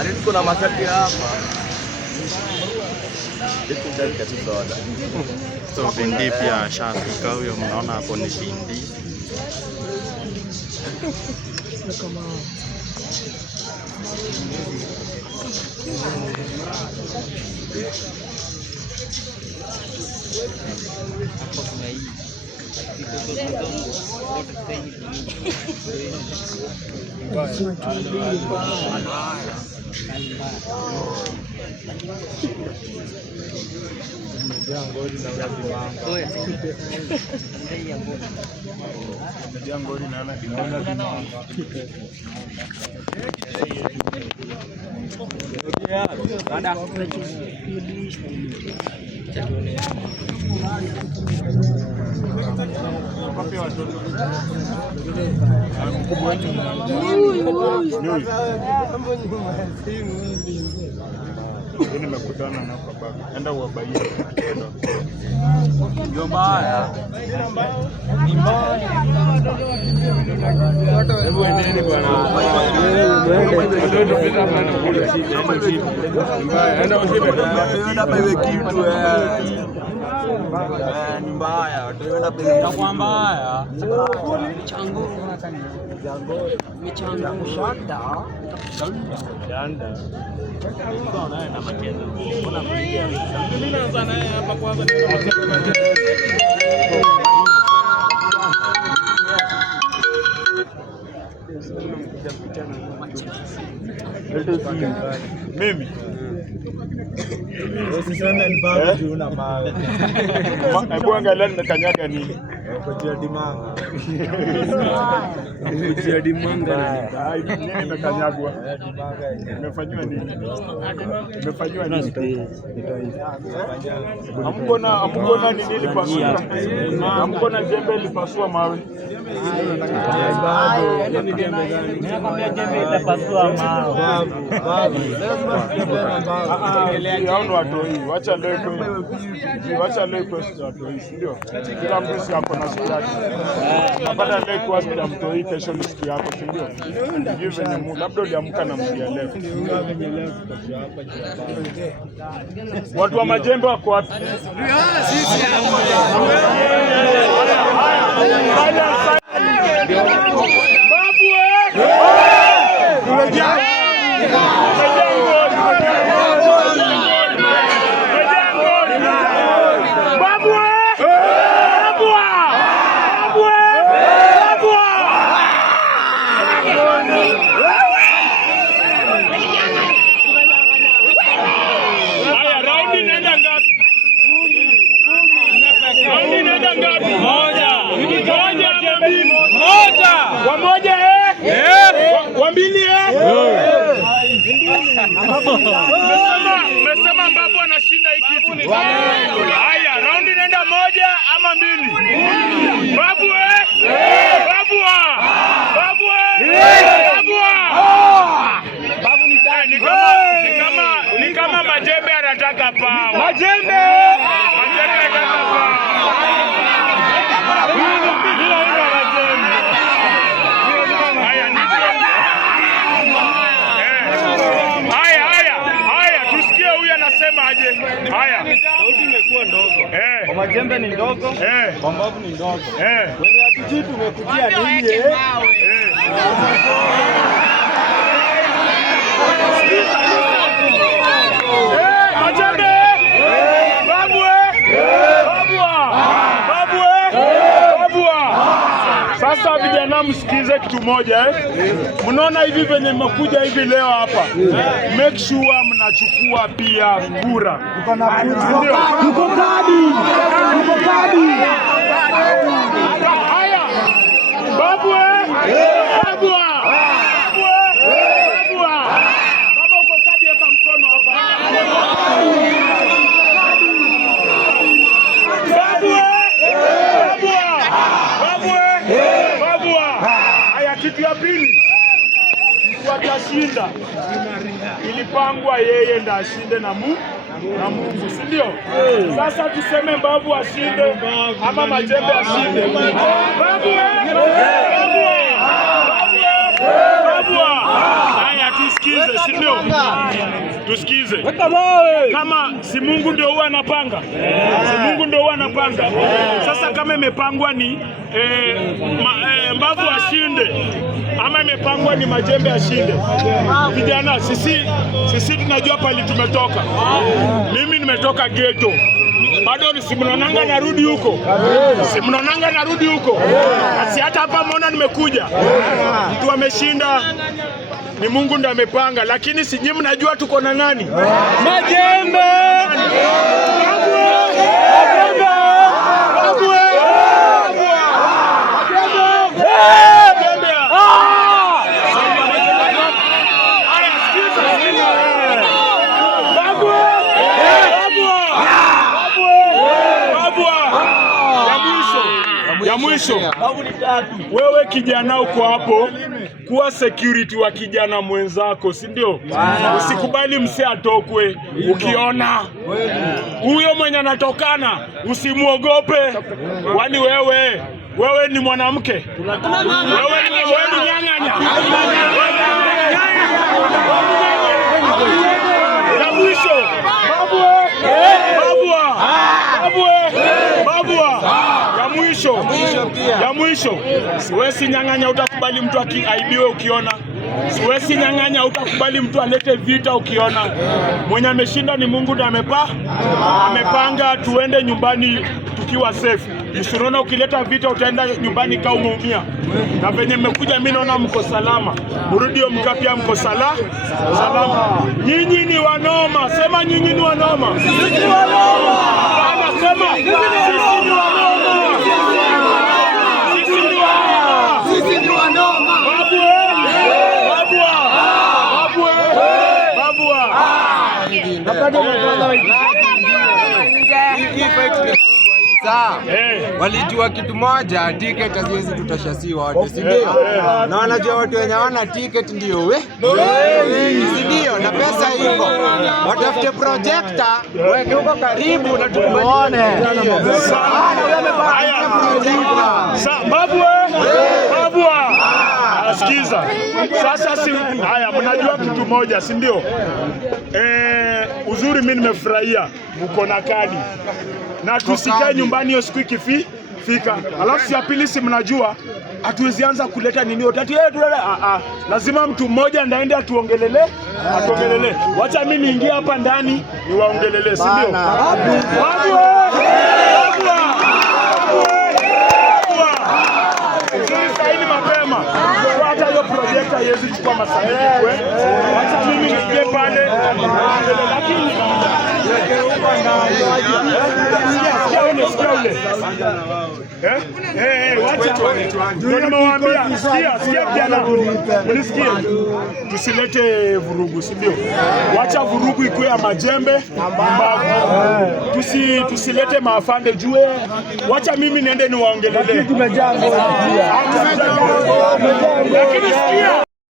Ada kuna masharti hapa. So Vindi pia ashafika huyo, mnaona hapo ni Vindi. Nimekutana na baba. Enda uwabaie. Ndio mbaya. Ni mbaya. Hebu endeni bwana. Ndio pesa bwana kule. Mbaya. Enda usipe. Enda bebe kitu ni mbaya. Wataenda bebe kwa mbaya. Michango. Michango shada. Shanda. Ndio naye na machezo. Mbona kuingia? Mimi naanza naye hapa kwanza. Mimi usiseme ni baba juu na mawe. Hebu angalia nimekanyaga nini? Kujia dimanga. Kujia dimanga nini nimekanyagwa? Nimefanywa nini? Nimefanywa nini? Hamkona nini lipasua? Hamkona jembe lipasua mawe? Nimekwambia jembe itapasua mawe. Babu. Yaani watoi, wacha leo kwa watoi, ndio. Kila mtu hapo na sura yake. Baada ya leo kwa sababu mtoi kesho ni siku yako, ndio. Ndio venye Mungu labda uliamka na mjia leo. Watu wa majembe wako wapi? Sisi Umesema Mbabu anashinda hii kitu. Haya, raundi nenda moja ama mbili. Babu ni kama majembe anataka pao. Majembe anataka pao. Haya. Sauti imekuwa ndogo. Kwa majembe ni ndogo. Kwa mbavu ni ndogo. Kwenye atiji tumekutia nini? Majembe. Sasa vijana msikize kitu moja Mnaona hivi venye mmekuja hivi leo hapa. Make sure mnachukua pia kura. Tuko kadi. Haya. Babu Kama uko kadi weka mkono hapa. kitu ya pili, watashinda. Ilipangwa yeye ndo ashinde na Mungu, si ndio? Sasa tuseme Mbavu ashinde ama Majembe ashinde. Haya, tusikize, si ndio? Tusikize. Kama si Mungu ndio huwa anapanga. Si Mungu ndio huwa anapanga. Sasa kama imepangwa ni Mbavu ashinde ama imepangwa ni Majembe ashinde. Vijana, sisi tunajua pali tumetoka. Mimi nimetoka ghetto. Bado simnaonanga narudi huko. Simnaonanga narudi huko. Kasi hata hapa mbona nimekuja. Mtu ameshinda ni Mungu ndiye amepanga, lakini si nyinyi mnajua tuko na nani? Majembe. Ya mwisho, wewe kijana uko hapo, kuwa security wa kijana mwenzako, si ndio? Usikubali mse atokwe. Ukiona huyo mwenye anatokana, usimuogope. Kwani wewe ni mwanamke? Wewe ni nyang'anya. Ya mwisho, ya mwisho, siwezi nyang'anya, utakubali mtu aibiwe ukiona. Siwezi nyang'anya, utakubali mtu alete vita ukiona. Mwenye ameshinda ni Mungu na amepanga tuende nyumbani tukiwa safe. Usiona ukileta vita utaenda nyumbani kama umeumia. Na venye mmekuja mimi naona mko salama. Mrudio mkapia mko salama. Nyinyi ni wanoma. Sema nyinyi ni wanoma. Sisi ni wanoma. Sema sisi ni wanoma. Sisi ni wanoma. Walijua kitu moja, ticket haziwezi tutosha si wote, si ndio? Na wanajua watu wenye hawana ticket ndio si ndio? Na pesa iko, watafute projector weke huko karibu na tukuone. Sikiza. Sasa haya, mnajua kitu moja, si ndio? Uzuri mimi nimefurahia uko na kadi. Na tusikae nyumbani hiyo siku ikifika. Alafu ya pili, si mnajua hatuwezi anza kuleta nini utati lazima mtu mmoja ndaende atuongelele. Wacha mimi niingie hapa ndani niwaongelele, si ndio? Saini mapema. Hata hiyo project haiwezi chukua masaa mengi. Wacha mimi niingie pale. Lakini sikia kijana, unisikie, tusilete vurugu, si ndio? Wacha vurugu ikuwe ya Majembe, Mbavu. Tusilete maafande jue. Wacha mimi niende niwaongelele. Lakini sikia